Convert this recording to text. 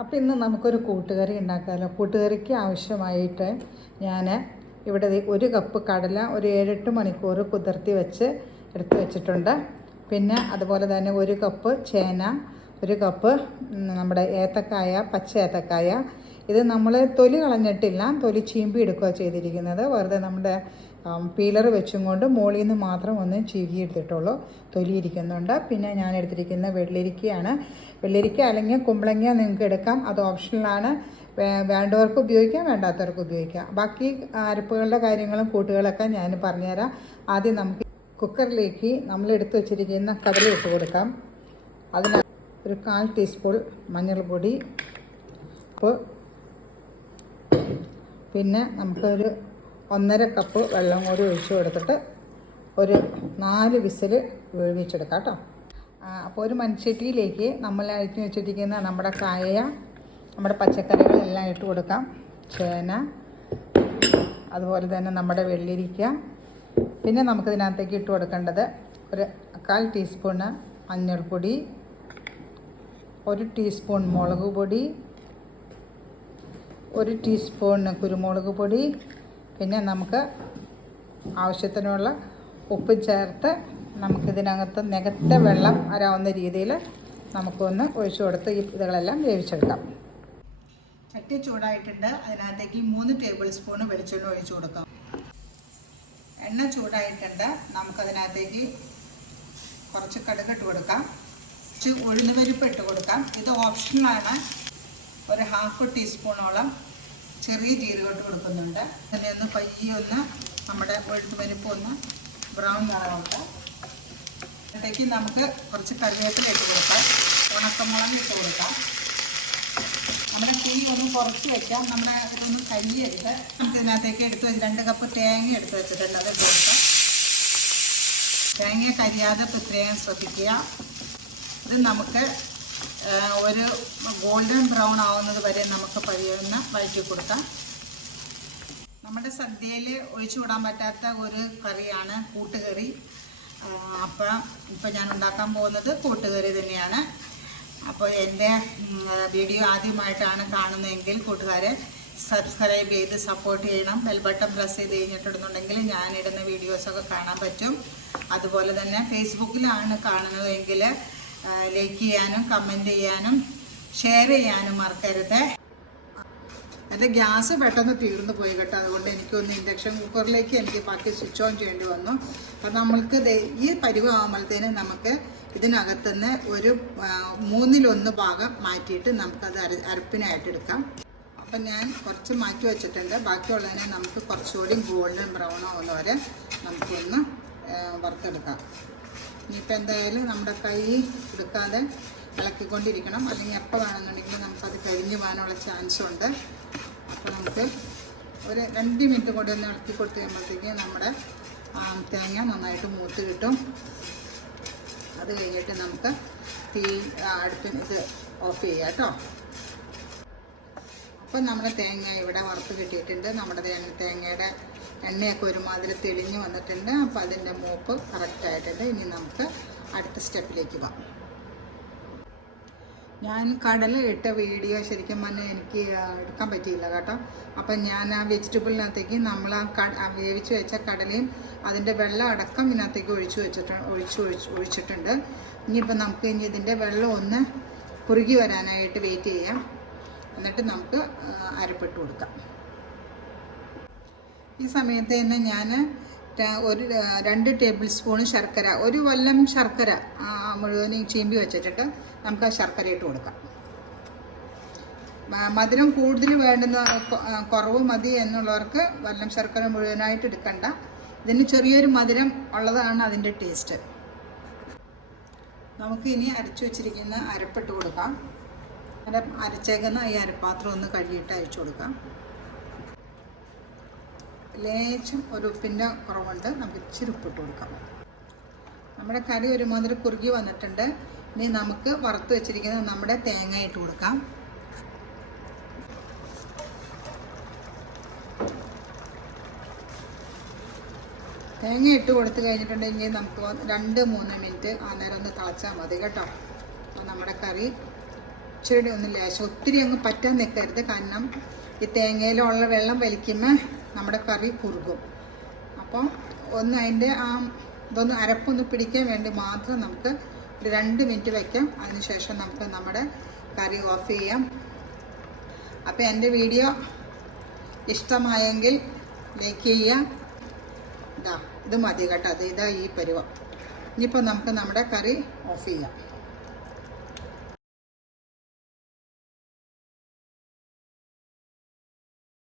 അപ്പോൾ ഇന്ന് നമുക്കൊരു കൂട്ടുകറി ഉണ്ടാക്കാമല്ലോ കൂട്ടുകറിക്ക് ആവശ്യമായിട്ട് ഞാൻ ഇവിടെ ഒരു കപ്പ് കടല ഒരു ഏഴെട്ട് മണിക്കൂർ കുതിർത്തി വെച്ച് എടുത്ത് വെച്ചിട്ടുണ്ട്. പിന്നെ അതുപോലെ തന്നെ ഒരു കപ്പ് ചേന ഒരു കപ്പ് നമ്മുടെ ഏത്തക്കായ പച്ച ഏത്തക്കായ. ഇത് നമ്മൾ തൊലി കളഞ്ഞിട്ടില്ല. തൊലി ചീമ്പി എടുക്കുക ചെയ്തിരിക്കുന്നത്. വെറുതെ നമ്മുടെ പീലർ വെച്ചും കൊണ്ട് മുകളിൽ നിന്ന് മാത്രം ഒന്ന് ചീകി എടുത്തിട്ടുള്ളൂ തൊലി ഇരിക്കുന്നുണ്ട് പിന്നെ ഞാൻ എടുത്തിരിക്കുന്ന വെള്ളരിക്കയാണ്. വെള്ളരിക്ക അല്ലെങ്കിൽ കുമ്പളങ്ങ നിങ്ങൾക്ക് എടുക്കാം. അത് ഓപ്ഷണലാണ് വേണ്ടവർക്ക് ഉപയോഗിക്കാം വേണ്ടാത്തവർക്ക് ഉപയോഗിക്കാം. ബാക്കി അരപ്പുകളുടെ കാര്യങ്ങളും കൂട്ടുകളൊക്കെ ഞാൻ പറഞ്ഞുതരാം. ആദ്യം നമുക്ക് കുക്കറിലേക്ക് നമ്മൾ എടുത്തു വെച്ചിരിക്കുന്ന കടല ഇട്ട് കൊടുക്കാം. അതിന് ഒരു കാൽ ടീസ്പൂൺ മഞ്ഞൾപ്പൊടി ഉപ്പ്. പിന്നെ നമുക്കൊരു ഒന്നര കപ്പ് വെള്ളം കൂടി ഒഴിച്ചു കൊടുത്തിട്ട് ഒരു നാല് വിസിൽ വേവിച്ചെടുക്കാം കേട്ടോ. അപ്പോൾ ഒരു മൺചട്ടിയിലേക്ക് നമ്മൾ അഴിച്ചു വെച്ചിരിക്കുന്ന നമ്മുടെ കായ നമ്മുടെ പച്ചക്കറികളെല്ലാം ഇട്ട് കൊടുക്കാം. ചേന അതുപോലെ തന്നെ നമ്മുടെ വെള്ളിരിക്ക. പിന്നെ നമുക്കിതിനകത്തേക്ക് ഇട്ട് കൊടുക്കേണ്ടത് ഒരു കാൽ ടീസ്പൂണ് മഞ്ഞൾപ്പൊടി ഒരു ടീസ്പൂൺ മുളക് പൊടി ഒരു ടീസ്പൂൺ കുരുമുളക് പൊടി പിന്നെ നമുക്ക് ആവശ്യത്തിനുള്ള ഉപ്പ് ചേർത്ത് നമുക്കിതിനകത്ത് നികത്ത വെള്ളം വരാവുന്ന രീതിയിൽ നമുക്കൊന്ന് ഒഴിച്ചു കൊടുത്ത് ഈ ഇതുകളെല്ലാം വേവിച്ചെടുക്കാം. ചട്ടി ചൂടായിട്ടുണ്ട്. അതിനകത്തേക്ക് മൂന്ന് ടേബിൾ സ്പൂൺ വെളിച്ചെണ്ണ ഒഴിച്ചു കൊടുക്കാം. എണ്ണ ചൂടായിട്ടുണ്ട്. നമുക്കതിനകത്തേക്ക് കുറച്ച് കടുക് ഇട്ട് കൊടുക്കാം. കുറച്ച് ഉഴുന്നുപരിപ്പ് ഇട്ട് കൊടുക്കാം. ഇത് ഓപ്ഷണലാണ്. ഒരു ഹാഫ് ടീസ്പൂണോളം ചെറിയ ജീരകം ഇട്ട് കൊടുക്കുന്നുണ്ട്. അതിനെ ഒന്ന് പയ്യെ ഒന്ന് നമ്മുടെ പരിപ്പ് ഒന്ന് ബ്രൗൺ കളറുണ്ട് അതിലേക്ക് നമുക്ക് കുറച്ച് കറിവേപ്പില ഇട്ട് കൊടുക്കാം. ഉണക്കമുളക് ഇട്ട് കൊടുക്കാം. നമ്മുടെ തീ ഒന്ന് കുറച്ച് വെക്കാം. നമ്മുടെ ഒന്ന് കരിയരുത്. നമുക്ക് ഇതിനകത്തേക്ക് എടുത്ത് വെച്ച് രണ്ട് കപ്പ് തേങ്ങ എടുത്ത് വെച്ചിട്ടുണ്ട്. അത് കൊടുക്കാം. തേങ്ങ കരിയാതെ പ്രത്യേകം ശ്രദ്ധിക്കുക. ഇത് നമുക്ക് ഗോൾഡൻ ബ്രൗൺ ആവുന്നത് വരെ നമുക്ക് പയ്യൊന്ന് വഴറ്റി കൊടുക്കാം. നമ്മുടെ സദ്യയിൽ ഒഴിച്ചു വിടാൻ പറ്റാത്ത ഒരു കറിയാണ് കൂട്ടുകറി. അപ്പം ഇപ്പം ഞാൻ ഉണ്ടാക്കാൻ പോകുന്നത് കൂട്ടുകറി തന്നെയാണ്. അപ്പോൾ എന്റെ വീഡിയോ ആദ്യമായിട്ടാണ് കാണുന്നതെങ്കിൽ കൂട്ടുകാരെ സബ്സ്ക്രൈബ് ചെയ്ത് സപ്പോർട്ട് ചെയ്യണം. ബെൽ ബട്ടൺ പ്രസ് ചെയ്ത് കഴിഞ്ഞിട്ടുണ്ടെന്നുണ്ടെങ്കിൽ ഞാനിടുന്ന വീഡിയോസൊക്കെ കാണാൻ പറ്റും. അതുപോലെ തന്നെ ഫേസ്ബുക്കിലാണ് കാണുന്നതെങ്കിൽ ലൈക്ക് ചെയ്യാനും കമന്റ് ചെയ്യാനും ഷെയർ ചെയ്യാനും മറക്കരുത്. എന്റെ ഗ്യാസ് പെട്ടെന്ന് തീർന്നു പോയി കേട്ടോ. അതുകൊണ്ട് എനിക്കൊന്ന് ഇൻഡക്ഷൻ കുക്കറിലേക്ക് എനിക്ക് ബാക്കി സ്വിച്ച് ഓൺ ചെയ്യേണ്ടി വന്നു. അപ്പം നമ്മൾക്ക് ഈ പരുവാകുമ്പോഴത്തേനും നമുക്ക് ഇതിനകത്തുനിന്ന് ഒരു മൂന്നിലൊന്ന് ഭാഗം മാറ്റിയിട്ട് നമുക്കത് അര അരപ്പിനായിട്ട് എടുക്കാം. അപ്പം ഞാൻ കുറച്ച് മാറ്റി വെച്ചിട്ടുണ്ട്. ബാക്കിയുള്ളതിനെ നമുക്ക് കുറച്ചുകൂടി ഗോൾഡൻ ബ്രൗണോ വരെ നമുക്കൊന്ന് വറുത്തെടുക്കാം. ഇനിയിപ്പോൾ എന്തായാലും നമ്മുടെ കൈ എടുക്കാതെ ഇളക്കിക്കൊണ്ടിരിക്കണം അല്ലെങ്കിൽ എപ്പോൾ വേണമെന്നുണ്ടെങ്കിൽ നമുക്കത് കരിഞ്ഞു പോകാനുള്ള ചാൻസ് ഉണ്ട്. അപ്പോൾ നമുക്ക് ഒരു രണ്ട് മിനിറ്റ് കൂടി ഒന്ന് ഇളക്കി കൊടുത്ത് കഴിയുമ്പോഴത്തേക്ക് നമ്മുടെ തേങ്ങ നന്നായിട്ട് മൂത്ത് കിട്ടും. അത് കഴിഞ്ഞിട്ട് നമുക്ക് തീ അടുത്ത് ഇത് ഓഫ് ചെയ്യാം കേട്ടോ. അപ്പം നമ്മുടെ തേങ്ങ ഇവിടെ വറുത്ത് കിട്ടിയിട്ടുണ്ട്. നമ്മുടെ തേങ്ങയുടെ എണ്ണയൊക്കെ ഒരുമാതിരി തെളിഞ്ഞ് വന്നിട്ടുണ്ട്. അപ്പോൾ അതിന്റെ മൂപ്പ് കറക്റ്റായിട്ടുണ്ട് ഇനി നമുക്ക് അടുത്ത സ്റ്റെപ്പിലേക്ക് പോകാം. ഞാൻ കടല ഇട്ട വീഡിയോ ശരിക്കും പറഞ്ഞാൽ എനിക്ക് എടുക്കാൻ പറ്റിയില്ല കേട്ടോ. അപ്പം ഞാൻ ആ വെജിറ്റബിളിനകത്തേക്ക് നമ്മൾ ആ കട വേവിച്ച് വെച്ച കടലയും അതിന്റെ വെള്ളം അടക്കം ഇതിനകത്തേക്ക് ഒഴിച്ചു വെച്ചിട്ട് ഒഴിച്ച് ഒഴിച്ച് ഒഴിച്ചിട്ടുണ്ട്. ഇനിയിപ്പോൾ നമുക്ക് ഇനി ഇതിന്റെ വെള്ളം ഒന്ന് കുറുകി വരാനായിട്ട് വെയിറ്റ് ചെയ്യാം. എന്നിട്ട് നമുക്ക് അരപ്പിട്ട് കൊടുക്കാം. ഈ സമയത്ത് തന്നെ ഞാൻ ഒരു രണ്ട് ടേബിൾ സ്പൂൺ ശർക്കര ഒരു കൊല്ലം ശർക്കര മുഴുവനും ചീമ്പി വെച്ചിട്ട് നമുക്ക് ആ ശർക്കര ഇട്ട് കൊടുക്കാം. മധുരം കൂടുതൽ വേണ്ടുന്ന കുറവ് മതി എന്നുള്ളവർക്ക് വല്ലം ശർക്കര മുഴുവനായിട്ട് എടുക്കണ്ട. ഇതിന് ചെറിയൊരു മധുരം ഉള്ളതാണ് അതിന്റെ ടേസ്റ്റ്. നമുക്ക് ഇനി അരച്ചു വെച്ചിരിക്കുന്ന അരപ്പിട്ട് കൊടുക്കാം. അര അരച്ചേക്കുന്ന ഈ അരപ്പാത്രം ഒന്ന് കഴുകിയിട്ട് അയച്ചു കൊടുക്കാം. ലേശം ഒരു ഉപ്പിന്റെ കുറവുണ്ട്. നമുക്ക് ഇച്ചിരി ഉപ്പിട്ട് കൊടുക്കാം. നമ്മുടെ കറി ഒരുമാതിരി കുറുകി വന്നിട്ടുണ്ട്. ഇനി നമുക്ക് വറുത്ത് വെച്ചിരിക്കുന്ന നമ്മുടെ തേങ്ങ ഇട്ട് കൊടുക്കാം. തേങ്ങ ഇട്ട് കൊടുത്ത് കഴിഞ്ഞിട്ടുണ്ടെങ്കിൽ നമുക്ക് രണ്ട് മൂന്ന് മിനിറ്റ് ആ നേരം ഒന്ന് തിളച്ചാൽ മതി കേട്ടോ. അപ്പോൾ നമ്മുടെ കറി ഇച്ചിരി ഒന്ന് ലേശം ഒത്തിരി അങ്ങ് പറ്റാൻ നിൽക്കരുത്. കാരണം ഈ തേങ്ങയിലുള്ള വെള്ളം വലിക്കുമ്പോൾ നമ്മുടെ കറി കുറുകും. അപ്പോൾ ഒന്ന് അതിന്റെ ആ ഇതൊന്ന് അരപ്പൊന്ന് പിടിക്കാൻ വേണ്ടി മാത്രം നമുക്ക് ഒരു രണ്ട് മിനിറ്റ് വയ്ക്കാം അതിനുശേഷം നമുക്ക് നമ്മുടെ കറി ഓഫ് ചെയ്യാം. അപ്പോൾ എന്റെ വീഡിയോ ഇഷ്ടമായെങ്കിൽ ലൈക്ക് ചെയ്യുക. ഇതാ ഇത് മതി കേട്ടോ. അത് ഇതാ ഈ പരുവം. ഇനിയിപ്പോൾ നമുക്ക് നമ്മുടെ കറി ഓഫ് ചെയ്യാം.